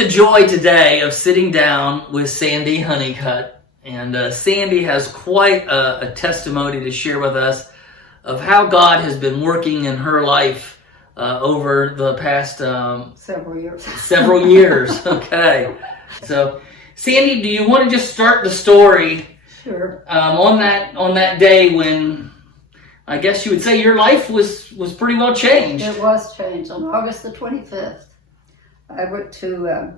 the joy today of sitting down with Sandy Honeycutt. And Sandy has quite a testimony to share with us of how God has been working in her life over the past several years. Several years. Okay. So, Sandy, do you want to just start the story? Sure. On that day when I guess you would say your life was pretty well changed. It was changed on August the 25th. I went to,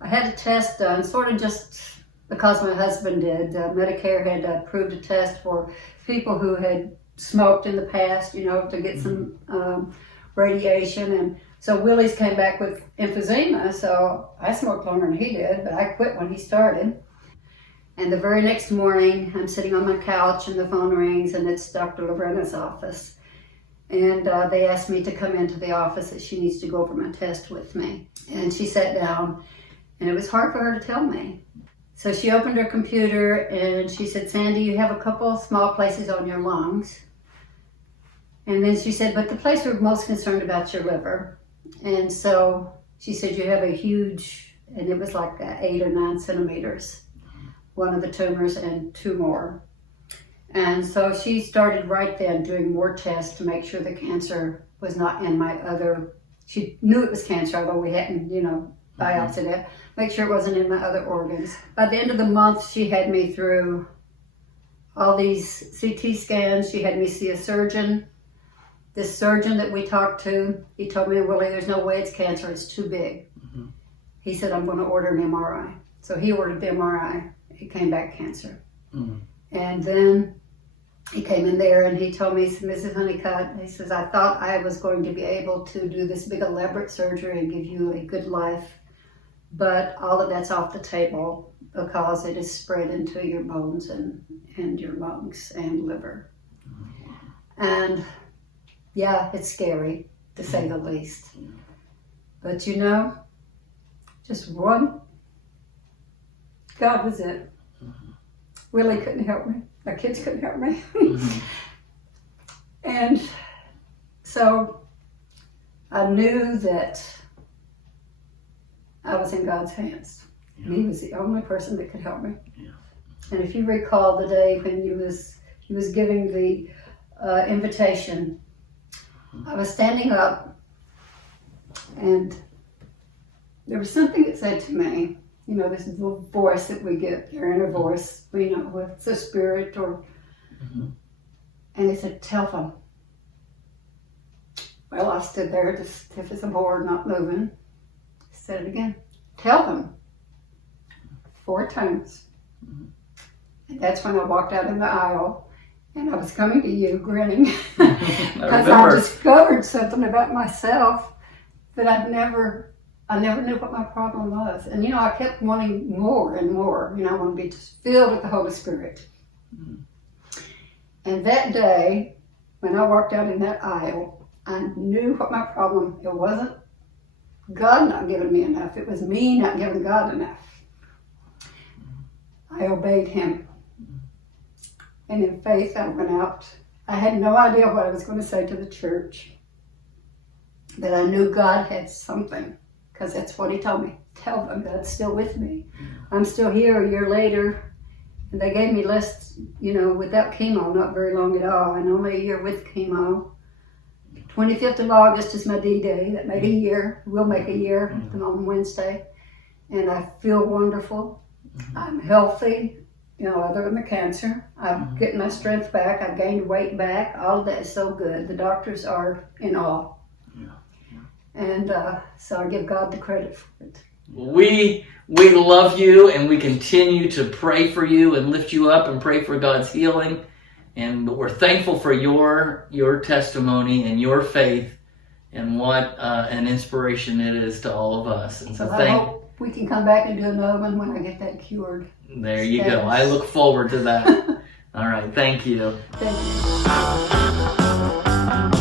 I had a test done, sort of just because my husband did. Medicare had approved a test for people who had smoked in the past, to get some radiation. And so Willie's came back with emphysema, so I smoked longer than he did, but I quit when he started. And the very next morning, I'm sitting on my couch and the phone rings, and it's Dr. Lorena's office. And they asked me to come into the office that she needs to go over my test with me. And she sat down, and it was hard for her to tell me. So she opened her computer and she said, "Sandy, you have a couple of small places on your lungs." And then she said, "But the place we're most concerned about is your liver." And so she said, "You have a huge," and it was like 8 or 9 centimeters, one of the tumors and 2 more. And so she started right then doing more tests to make sure the cancer was not in my other, she knew it was cancer, although we hadn't, biopsied it, make sure it wasn't in my other organs. By the end of the month, she had me through all these CT scans. She had me see a surgeon. This surgeon that we talked to, he told me, "Willie, there's no way it's cancer, it's too big." Mm-hmm. He said, "I'm going to order an MRI." So he ordered the MRI. It came back cancer. Mm-hmm. And then he came in there and he told me, he said, "Mrs. Honeycutt," he says, "I thought I was going to be able to do this big elaborate surgery and give you a good life, but all of that's off the table because it is spread into your bones and your lungs and liver." And yeah, it's scary to say the least. But just one, God was it. Willie couldn't help me. My kids couldn't help me. And so I knew that I was in God's hands. Yeah. He was the only person that could help me. Yeah. And if you recall the day when he was giving the invitation, I was standing up and there was something that said to me, this little voice that we get, your inner voice, whether it's a spirit or, and it said, "Tell them." Well, I stood there just stiff as a board, not moving. Said it again, "Tell them," 4 times. And that's when I walked out in the aisle and I was coming to you grinning because I discovered something about myself that I never knew what my problem was. And I kept wanting more and more. I want to be just filled with the Holy Spirit. And that day, when I walked out in that aisle, I knew what my problem, it wasn't God not giving me enough. It was me not giving God enough. I obeyed him. And in faith, I went out. I had no idea what I was going to say to the church. But I knew God had something, because that's what he told me. Tell them God's still with me. I'm still here a year later. And they gave me less, without chemo, not very long at all, and only a year with chemo. 25th of August is my D-Day. That made a year. We'll make a year on Wednesday. And I feel wonderful. I'm healthy, other than the cancer. I'm getting my strength back. I've gained weight back. All of that is so good. The doctors are in awe. And so I give God the credit for it. We love you, and we continue to pray for you and lift you up and pray for God's healing. And we're thankful for your testimony and your faith, and what an inspiration it is to all of us. And so I hope we can come back and do another one when I get that cured. There you go. I look forward to that. All right. Thank you. Thank you.